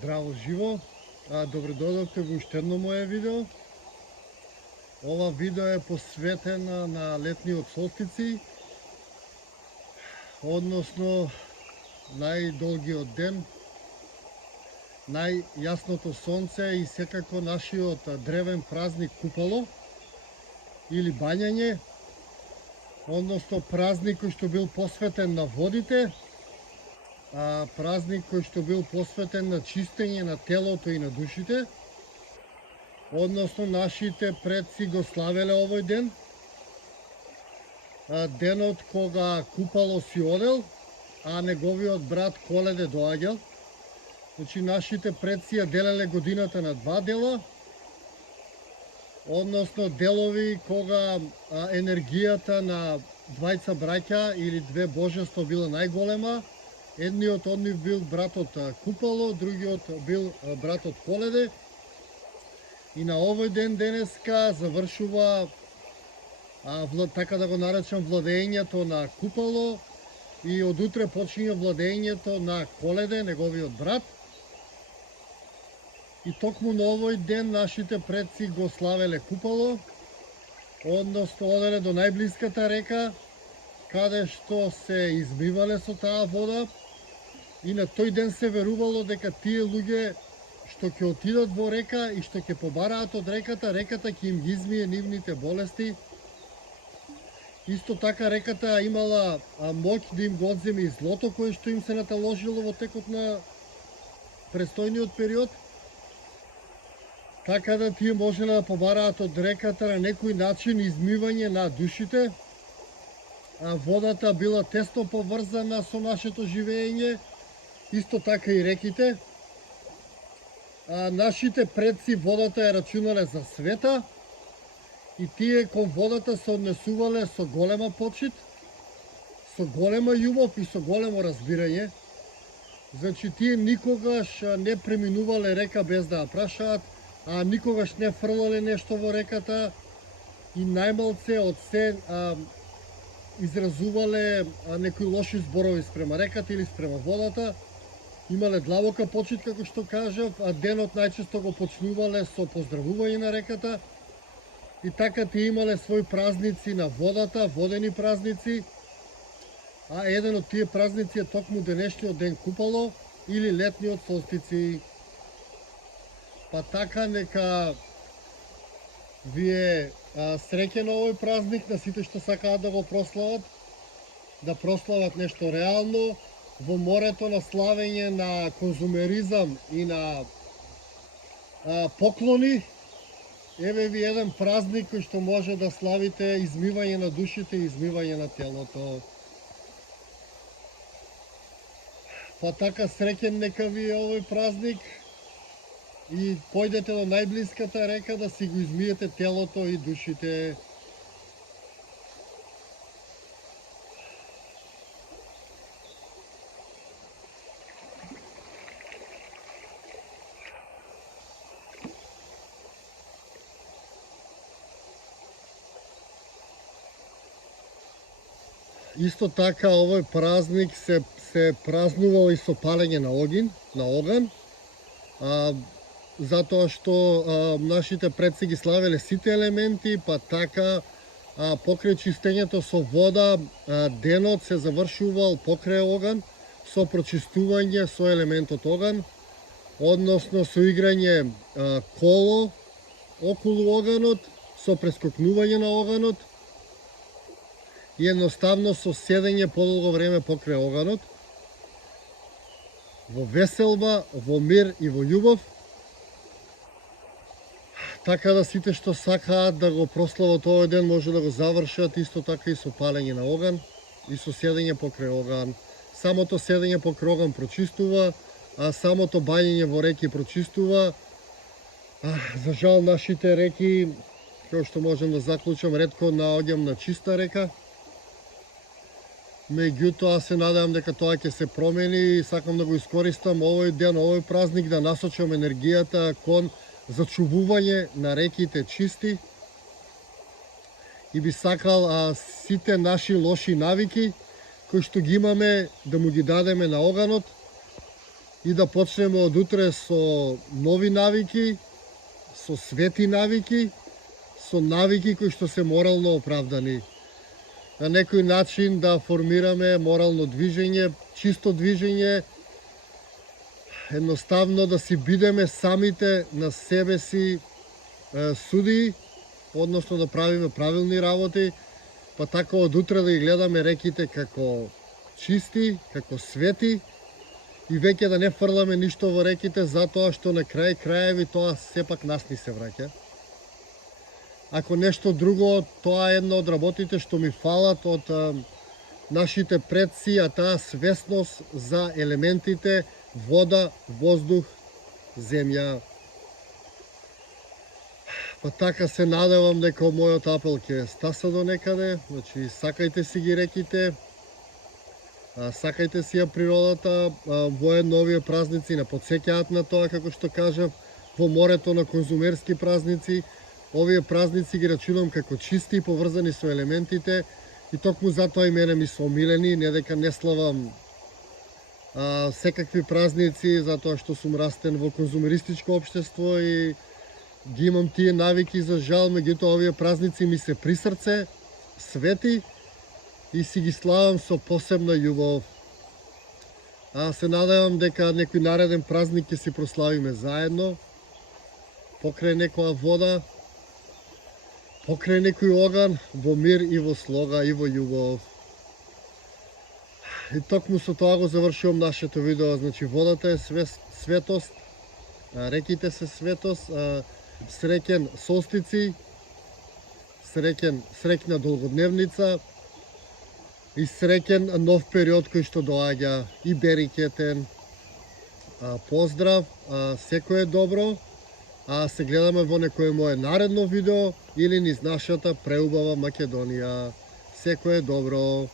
Здраво живо, добре дојдовте во уште едно моје видео. Ова видео е посветено на летниот солстици, односно најдолгиот ден, најјасното сонце и секако нашиот древен празник Купало или бањање, односно празник кој што бил посветен на водите, празник кој што бил посветен на чистење на телото и на душите, односно нашите предци го славеле овој ден, денот кога Купало си одел, а неговиот брат Коледе доаѓал. Значи нашите предци ја делеле годината на два дела, односно делови кога енергијата на двајца браќа или две божества била најголема. Едниот од нив бил братот Купало, другиот бил братот Коледе. И на овој ден денеска завршува, така да го наречам, владењето на Купало и од утре почиња владењето на Коледе, неговиот брат. И токму на овој ден нашите предци го славеле Купало, односно оделе до најблиската река, каде што се измивале со таа вода. И на тој ден се верувало дека тие луѓе што ќе отидат во река и што ќе побараат од реката, реката ќе им ги измие нивните болести. Исто така реката имала моќ да им го одземе и злото кое што им се наталожило во текот на престојниот период. Така да тие можеле да побараат од реката на некој начин измивање на душите. Водата била тесно поврзана со нашето живење, исто така и реките. Нашите предци водата ја рачунале за света и тие кон водата се однесувале со голема почит, со голема љубов и со големо разбирање. Значи тие никогаш не преминувале река без да ја прашаат, никогаш не фрлале нешто во реката и најмалце од се изразувале некои лоши зборови спрема реката или спрема водата. Имале длабока почит, како што кажав, а денот најчесто го почнувале со поздравување на реката. И така тие имале своји празници на водата, водени празници, а еден од тие празници е токму денешниот ден Купало или летниот солстици. Па така нека ви е среќен овој празник на сите што сакаат да го прослават, да прослават нешто реално во морето на славење на конзумеризам и на поклони. Еве ви еден празник кој што може да славите измивање на душите и измивање на телото. Па така среќен нека ви е овој празник и појдете до најблиската река да си го измиете телото и душите. Исто така овој празник се празнувал и со палење на оган, затоа што нашите предци ги славеле сите елементи, па така покрај чистењето со вода, денот се завршувал покрај оган, со прочистување со елементот оган, односно со играње коло околу оганот, со прескокнување на оганот, и едноставно со седење подолго време покрај оганот, во веселба, во мир и во љубов. Така да сите што сакаат да го прослават овој ден може да го завршат исто така и со палење на оган и со седење покрај оган. Самото седење покрај оган прочистува, а самото бањење во реки прочистува. За жал нашите реки, како што можам да заклучам, ретко наоѓам на чиста река. Меѓутоа се надевам дека тоа ќе се промени и сакам да го искористам овој ден, овој празник да насочам енергијата кон зачувување на реките чисти и би сакал сите наши лоши навики кои што ги имаме да му ги дадеме на оганот и да почнеме од утре со нови навики, со свети навики, со навики кои што се морално оправдани. На некој начин да формираме морално движење, чисто движење, едноставно да си бидеме самите на себе си судии, односно да правиме правилни работи, па така од утре да ги гледаме реките како чисти, како свети и веќе да не фрламе ништо во реките, затоа што на крај краеви тоа сепак нас ни се враќа. Ако нешто друго, тоа е една од работите што ми фалат од нашите предци, а таа свесност за елементите вода, воздух, земја. Па така се надевам дека мојот апел ќе стаса до некаде, значи сакајте си ги реките, сакајте си ја природата, воедно овие празници не потсеќаат на тоа, како што кажав, во морето на конзумерски празници. Овие празници ги рачунам како чисти и поврзани со елементите и токму затоа и мене ми се омилени, не дека не славам секакви празници, затоа што сум растен во конзумеристичко општество и ги имам тие навики, за жал, меѓутоа овие празници ми се при срце, свети и си ги славам со посебна љубов. Се надевам дека некој нареден празник ќе си прославиме заедно, покрај некоја вода, покрај некој оган, во мир и во слога и во љубов. И токму со тоа го завршувам нашето видео. Значи, водата е светост, реките се светост, среќен солстици, среќна долгодневница и среќен нов период кој што доаѓа и берикетен. Поздрав, секој е добро, се гледаме во некое мое наредно видео или низ нашата преубава Македонија. Секој е добро.